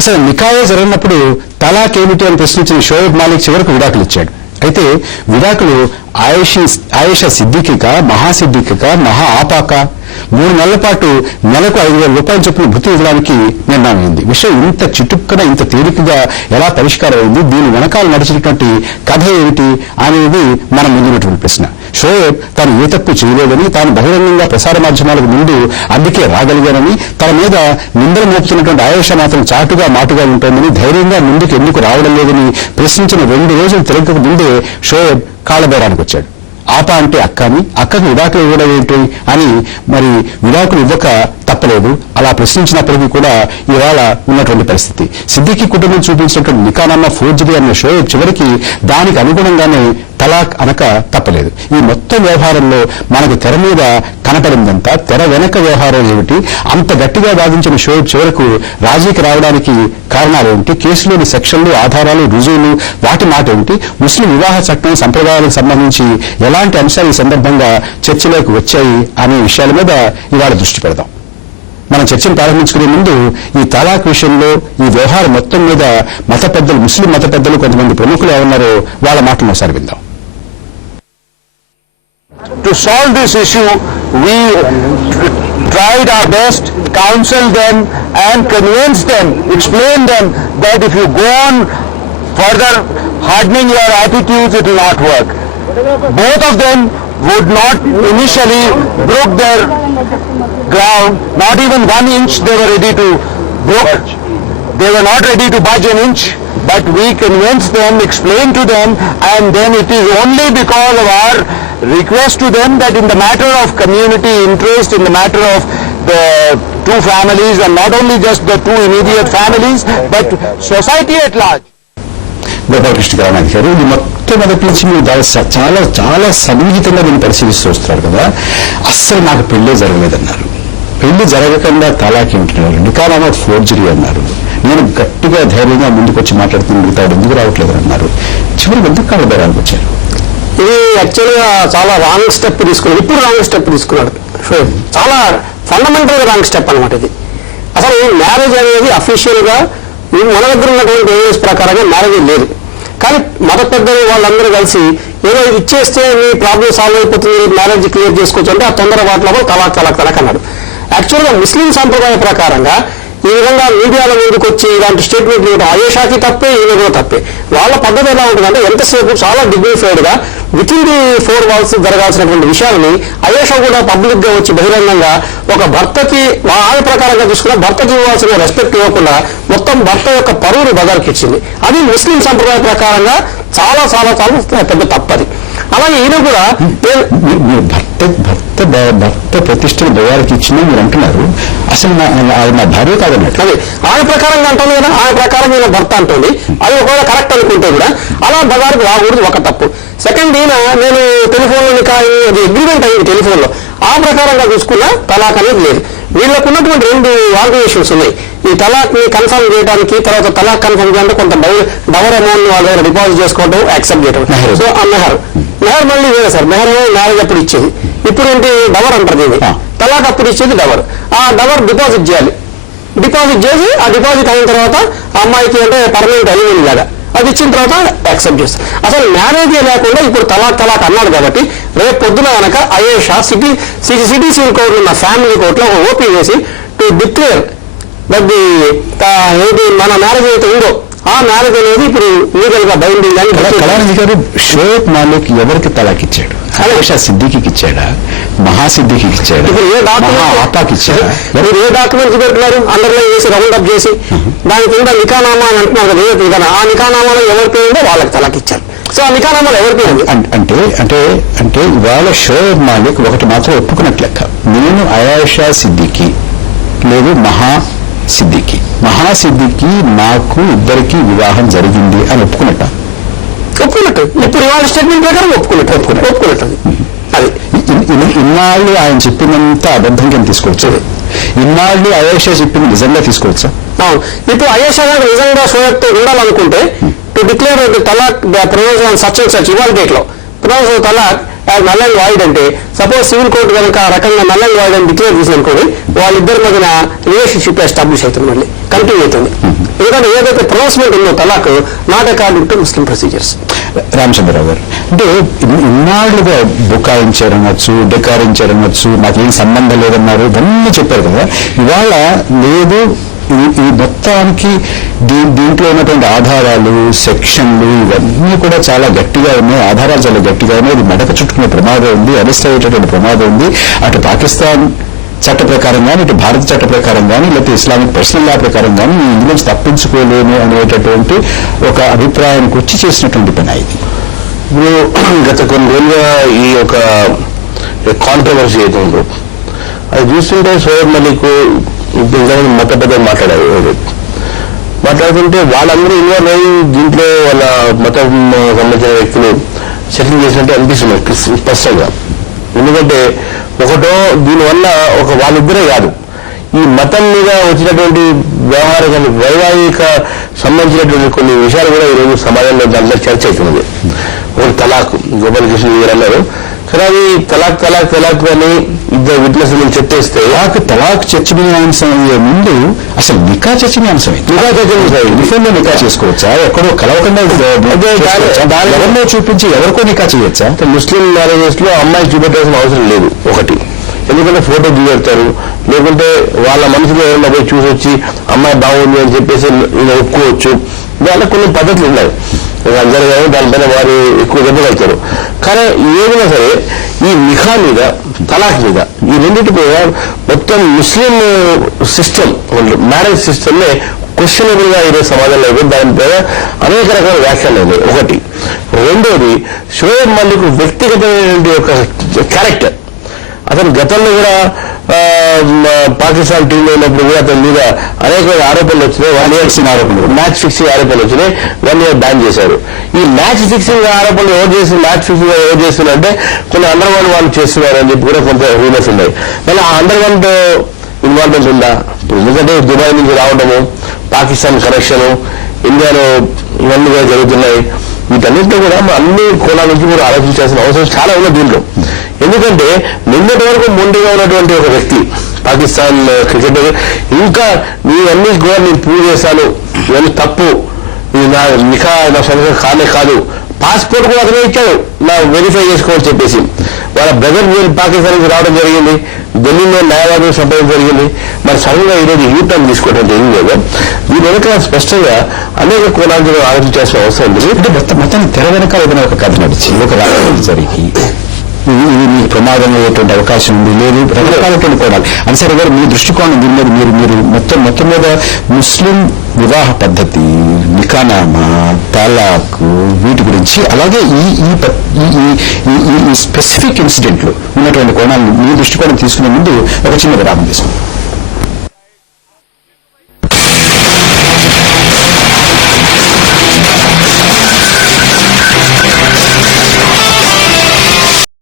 అసలు నికాయే జరిగినప్పుడు తలాక్ ఏమిటి అని ప్రశ్నించిన షోయబ్ మాలిక్ చివరకు విడాకులు ఇచ్చాడు. అయితే విడాకులు ఆయేషా సిద్దిఖీక, మహా సిద్దిఖీక, మహా ఆపాక 3 నెలల పాటు నెలకు 5,000 రూపాయలు చొప్పున భృతి ఇవ్వడానికి నిర్ణయమైంది. విషయం ఇంత చిటుక్కున ఇంత తేలికగా ఎలా పరిష్కారం అయింది, దీని వెనకాల నడిచినటువంటి కథ ఏమిటి అనేది మనం ముందున్నటువంటి ప్రశ్న. షోయబ్ తాను ఏ తప్పు చేయలేదని, తాను బహిరంగంగా ప్రసార మాధ్యమాలకు ముందు అందుకే రాగలిగానని, తన మీద నిందలు మోపుతున్నటువంటి ఆయేషా మాత్రం చాటుగా మాటుగా ఉంటుందని, ధైర్యంగా ముందుకు ఎందుకు రావడం లేదని ప్రశ్నించిన 2 రోజులు తిరగక ముందే షోయబ్ కాళ్ళబేరానికి వచ్చాడు. ఆపా అంటే అక్కని, అక్కకు విడాకులు ఇవ్వడం ఏంటి అని మరి విడాకులు ఇవ్వక తప్పలేదు. అలా ప్రశ్నించినప్పటికీ కూడా ఇవాళ ఉన్నటువంటి పరిస్థితి. సిద్దిఖీ కుటుంబం చూపించినటువంటి నికానామా ఫోర్జరీ అన్న షోయబ్ చివరికి దానికి అనుగుణంగానే తలాక్ అనక తప్పలేదు. ఈ మొత్తం వ్యవహారంలో మనకు తెర మీద కనపడిందంతా తెర వెనక వ్యవహారం ఏమిటి, అంత గట్టిగా వాదించిన షోయబ్ చివరకు రాజీకి రావడానికి కారణాలేమిటి, కేసులోని సెక్షన్లు, ఆధారాలు, రుజువులు, వాటి మాట ఏమిటి, ముస్లిం వివాహ చట్టం సంప్రదాయాలకు సంబంధించి ఎలాంటి అంశాలు ఈ సందర్భంగా చర్చలోకి వచ్చాయి అనే విషయాల మీద ఇవాళ దృష్టి పెడదాం. మనం చర్చను ప్రారంభించుకునే ముందు ఈ తలాక్ విషయంలో ఈ వ్యవహారం మొత్తం మీద మత పెద్దలు, ముస్లిం మత పెద్దలు, కొంతమంది ప్రముఖులు ఎవరున్నారో వాళ్ళ మాటలను ఒకసారి విందాం. To solve this issue, we tried our best, counsel them and convince them, explain them that if you go on further hardening your attitudes, it will not work. Both of them would not initially broke their ground, not even 1 inch they were ready to broke. They were not ready to budge an inch, but we convinced them, explained to them, and then it is only because of our request to them that in the matter of community interest, in the matter of the 2 families, and not only just the 2 immediate families, but society at large. Gopalakrishna గారు, ఇది మొట్టమొదటి నుంచి మీరు చాలా చాలా సన్నిహితంగా దీన్ని పరిశీలిస్తూ వస్తున్నారు కదా. అస్సలు నాకు పెళ్ళే జరగలేదన్నారు, పెళ్లి జరగకుండా తలాక్ ఏంటున్నారు, నికానామా ఫోర్జరీ అన్నారు, నేను గట్టిగా ధైర్యంగా ముందుకొచ్చి మాట్లాడుతున్న మిగతాడు ఎందుకు రావట్లేదు అన్నారు. చివరికి ఎందుకు కాళ్ళబేరానికి వచ్చారు? ఇది యాక్చువల్గా చాలా రాంగ్ స్టెప్ తీసుకున్నాడు. ఇప్పుడు రాంగ్ స్టెప్ తీసుకున్నాడు. చాలా ఫండమెంటల్ గా రాంగ్ స్టెప్ అనమాట ఇది. అసలు మ్యారేజ్ అనేది అఫీషియల్ గా మన దగ్గర ఉన్నటువంటి రూల్స్ ప్రకారంగా మ్యారేజ్ లేదు. కానీ మత పెద్దలు వాళ్ళందరూ కలిసి ఏదో ఇచ్చేస్తే మీ ప్రాబ్లం సాల్వ్ అయిపోతుంది, మ్యారేజ్ క్లియర్ చేసుకోవచ్చు అంటే ఆ తొందరపాటులో తలాక్ అన్నాడు. యాక్చువల్గా ముస్లిం సంప్రదాయ ప్రకారంగా ఈ విధంగా మీడియాలో ముందుకు వచ్చి ఇలాంటి స్టేట్మెంట్లు ఇవ్వడం ఆయేషాకి తప్పే, ఈయన కూడా తప్పే. వాళ్ళ పద్ధతి ఎలా ఉంటుందంటే ఎంతసేపు చాలా డిగ్నిఫైడ్ గా విత్ ఇన్ ది 4 walls జరగాల్సినటువంటి విషయాలని ఆయేషా కూడా పబ్లిక్ గా వచ్చి బహిరంగంగా ఒక భర్తకి వాళ్ళ ప్రకారంగా చూసుకున్న భర్తకి ఇవ్వాల్సిన రెస్పెక్ట్ ఇవ్వకుండా మొత్తం భర్త యొక్క పరువుని బదర్కిచ్చింది. అది ముస్లిం సంప్రదాయ ప్రకారంగా చాలా చాలా చాలా పెద్ద తప్పది. అలాగే ఈయన కూడా భర్త ప్రతిష్టను బయారికి ఇచ్చిందని మీరు అంటున్నారు. అసలు నా భార్య కాదన్నట్టు. అదే ఆయన ప్రకారంగా అంటుంది కదా, ఆయన ప్రకారం ఈయన భర్త అంటుంది. అది ఒకవేళ కరెక్ట్ అనుకుంటే కూడా అలా బజార్కి రాకూడదు, ఒక తప్పు. సెకండ్, ఈయన నేను టెలిఫోన్లో అది అగ్రిమెంట్ అయింది టెలిఫోన్లో, ఆ ప్రకారంగా చూసుకున్నా తలాక్ అనేది లేదు. వీళ్ళకు ఉన్నటువంటి 2 ఆర్గనైజేషన్స్ ఉన్నాయి. ఈ తలాక్ ని కన్ఫర్మ్ చేయడానికి, తర్వాత తలాక్ కన్ఫర్మ్ చేయాలంటే కొంత డవర్ అమౌంట్ వాళ్ళ దగ్గర డిపాజిట్ చేసుకోవడం, యాక్సెప్ట్ చేయడం. సో ఆ మెహర్ మళ్ళీ వేరే సార్, మెహర్ మ్యారేజ్ అప్పుడు ఇచ్చేది, ఇప్పుడు ఏంటి డవర్ అంటారు ఇది. తలాక్ అప్పుడు ఇచ్చేది డవర్. ఆ డవర్ డిపాజిట్ చేయాలి. డిపాజిట్ చేసి ఆ డిపాజిట్ అయిన తర్వాత ఆ అమ్మాయికి అంటే పర్మనెంట్ అలిమెంట్ లాగా అది ఇచ్చిన తర్వాత యాక్సెప్ట్ చేస్తారు. అసలు మ్యారేజ్ లేకుండా ఇప్పుడు తలాక్ అన్నాడు కాబట్టి రేపు పొద్దున కనుక ఆయేషా సిటీసీ కోర్టు ఉన్న ఫ్యామిలీ కోర్టులో ఒక ఓపీ వేసి టు డిక్లేర్ ఏది మన మ్యారేజ్ అయితే ఉందో ఆ మ్యారేజ్ అనేది ఇప్పుడు లీగల్ గా బైండింగ్ అని. కళానిధి గారు, షోయబ్ మాలిక్ ఎవరికి తలాక్ ఇచ్చాడు? ఆయేషా సిద్దిఖీకి ఇచ్చాడా, మహా సిద్దిఖీకి ఇచ్చాడా, ఆపాకి ఇచ్చాడా? ఏ డాక్యుమెంట్స్ పెడుతున్నారు అండర్లైన్ చేసి రౌండ్ అప్ చేసి దాని కింద నికానామా అని అంటున్నారు కదా, ఏదైతే విధానం ఆ నికానామాలో ఎవరి పేరు ఉందో వాళ్ళకి తలాక్ ఇచ్చారు. సో ఆ నికానామాలో ఎవరి పేరు అంటే ఇవాళ షోయబ్ మాలిక్ ఒకటి మాత్రం ఒప్పుకున్నట్లు లెక్క, నేను ఆయేషా సిద్దిఖీ లేదు మహా సిద్దిఖీ నాకు ఇద్దరికి వివాహం జరిగింది అని ఒప్పుకున్నట్టు. ఇప్పుడు ఇవాళ స్టేట్మెంట్ ప్రకారం ఒప్పుకున్నట్టు. అది ఇన్నాళ్ళు ఆయన చెప్పినంత అబద్ధం కింద తీసుకోవచ్చు, ఇన్నాళ్ళు ఆయేషా చెప్పింది నిజంగా తీసుకోవచ్చా? ఇప్పుడు ఆయేషా గారు నిజంగా షోయబ్తో ఉండాలనుకుంటే to declare talaq pronounce such and such ఇవాళ డేట్ లో pronounce talaq as null and void అంటే సపోజ్ సివిల్ కోర్టు కనుక ఆ రకంగా నల్లని వాడని డిక్లేర్ చేసిననుకోండి, వాళ్ళిద్దరి మధ్యన రిలేషన్షిప్ ఎస్టాబ్లిష్ అవుతుంది, మళ్ళీ కంటిన్యూ అవుతుంది. ఎందుకంటే ఏదైతే ప్రొనౌన్స్మెంట్ ఉందో తలాక్ not according to Muslim procedures. Ramachandra Rao గారు, అంటే ఇన్నాళ్లుగా బుకాయించారనొచ్చు, డెకారించారనొచ్చు, నాకేం సంబంధం లేదన్నారు, ఇవన్నీ చెప్పారు కదా. ఇవాళ లేదు, ఈ మొత్తానికి దీంట్లో ఉన్నటువంటి ఆధారాలు, సెక్షన్లు ఇవన్నీ కూడా చాలా గట్టిగా ఉన్నాయి, ఆధారాలు చాలా గట్టిగా ఉన్నాయి, ఇది మెడక చుట్టుకునే ప్రమాదం ఉంది, అరెస్ట్ అయ్యేటటువంటి ప్రమాదం ఉంది. అటు పాకిస్తాన్ చట్ట ప్రకారం కానీ, ఇటు భారత చట్ట ప్రకారం కానీ, లేకపోతే ఇస్లామిక్ పర్సనల్ లా ప్రకారం కానీ ఇందులోంచి తప్పించుకోలేము అనేటటువంటి ఒక అభిప్రాయానికి వచ్చి చేసినటువంటి పని ఇది. ఇప్పుడు గత కొన్ని రోజులుగా ఈ యొక్క కాంట్రవర్సీ అవుతుంది. అది చూస్తుంటే సోయబ్ మలిక్ మత పెద్ద మాట్లాడుతుంటే వాళ్ళందరూ ఇన్వాల్వ్ అయ్యి దీంట్లో వాళ్ళ మతం సంబంధించిన వ్యక్తులు సెటిల్ చేసినట్టు అనిపిస్తున్నారు స్పష్టంగా. ఎందుకంటే ఒకటో దీనివల్ల వాళ్ళిద్దరే కాదు, ఈ మతం మీద వచ్చినటువంటి వ్యవహారిక వైవాహిక సంబంధించినటువంటి కొన్ని విషయాలు కూడా ఈరోజు సమాజంలో దాంట్లో చర్చ అవుతున్నది. ఒకటి తలాక్, గోపాలకృష్ణ గారు అన్నారు కానీ అది తలాక్ అని ఇద్దరు విట్నెస్ నుంచి చెప్పేస్తే తలాక్ చర్చనీయాంశం అయ్యే ముందు అసలు నికా చర్చనీయాంశం, నికా చేసుకోవచ్చా? ఎక్కడో కలవకుండా ఎవరినో చూపించి ఎవరికో నికా చేయొచ్చా? ముస్లిం మ్యారేజెస్ లో అమ్మాయి చూపెట్టాల్సిన అవసరం లేదు. ఒకటి, ఎందుకంటే ఫోటో చూపెడతారు, లేకుంటే వాళ్ళ మనసులో ఏమన్నా పోయి చూసి వచ్చి అమ్మాయి బాగుంది అని చెప్పేసి ఒప్పుకోవచ్చు. దాంట్లో కొన్ని పద్ధతులు ఉన్నాయి, అందరూ కానీ దానిపైన వారు ఎక్కువ దెబ్బగలుగుతారు. కానీ ఏదైనా సరే ఈ నిఖా మీద, తలాక్ మీద, ఈ రెండింటి మీద మొత్తం ముస్లిం సిస్టమ్, మ్యారేజ్ సిస్టమ్నే క్వశ్చనబుల్ గా ఈరోజు సమాజంలో ఉంది. దానిపైన అనేక రకాల వ్యాఖ్యలు ఉన్నాయి. ఒకటి. రెండోది, షోయబ్ మలిక్ వ్యక్తిగతమైనటువంటి ఒక క్యారెక్టర్. అతను గతంలో కూడా పాకిస్తాన్ టీంలో ఉన్నప్పుడు కూడా అతని మీద అనేక ఆరోపణలు వచ్చినాయి. 1 year మ్యాచ్ ఫిక్సింగ్ ఆరోపణలు వచ్చినాయి. 1 year బ్యాన్ చేశారు. ఈ మ్యాచ్ ఫిక్సింగ్ ఆరోపణలు మ్యాచ్ ఫిక్సింగ్ ఎవరు చేస్తున్నారంటే కొన్ని అండర్వరల్డ్ వాళ్ళు చేస్తున్నారు అని చెప్పి కూడా కొంత రూమర్స్ ఉన్నాయి. మళ్ళీ ఆ అండర్వరల్డ్ ఇన్వాల్వ్మెంట్ ఉందా? ఎందుకంటే దుబాయ్ నుంచి రావడము, పాకిస్తాన్ కనెక్షను, ఇండియాలో ఇవన్నీ కూడా జరుగుతున్నాయి. వీటన్నింటిలో కూడా అన్ని కోణాల నుంచి కూడా ఆలోచించాల్సిన అవసరం చాలా ఉంది దీంట్లో. ఎందుకంటే నిన్నటి వరకు మొండిగా ఉన్నటువంటి ఒక వ్యక్తి, పాకిస్తాన్ క్రికెటర్, ఇంకా అన్ని కూడా నేను ప్రూవ్ చేశాను, ఇవన్నీ తప్పు, ఇది నా నిఖా నా సొంత కానే కాదు, పాస్పోర్ట్ కూడా అతనే ఇచ్చాడు నా వెరిఫై చేసుకోవాలని చెప్పేసి. వాళ్ళ బ్రదర్ పాకిస్తాన్ నుంచి రావడం జరిగింది, ఢిల్లీలో న్యాయవాదులు సంపాదించడం జరిగింది. మరి సడన్గా ఈరోజు యూటర్న్ తీసుకోవడం ఏం లేదు. దీని వెనక స్పష్టంగా అనేక కోణాలు ఆలోచించాల్సిన అవసరం ఉంది. అంటే మొత్తం తెర వెనక ఏదైనా ఒక కథ నడిచింది, ఒక రాజకీయ జరిగి ఇది మీకు ప్రమాదం అయ్యేటువంటి అవకాశం ఉంది, లేదు రకరకాలటువంటి కోణాలు. అన్సారీ గారు, మీ దృష్టికోణం దీని మీద మీరు మొత్తం మీద ముస్లిం వివాహ పద్ధతి, నికానామా, తలాక్, వీటి గురించి, అలాగే ఈ స్పెసిఫిక్ ఇన్సిడెంట్లు ఉన్నటువంటి కోణాలను మీ దృష్టికోణం తీసుకునే ముందు ఒక చిన్న విరామం తీసుకుంటాం.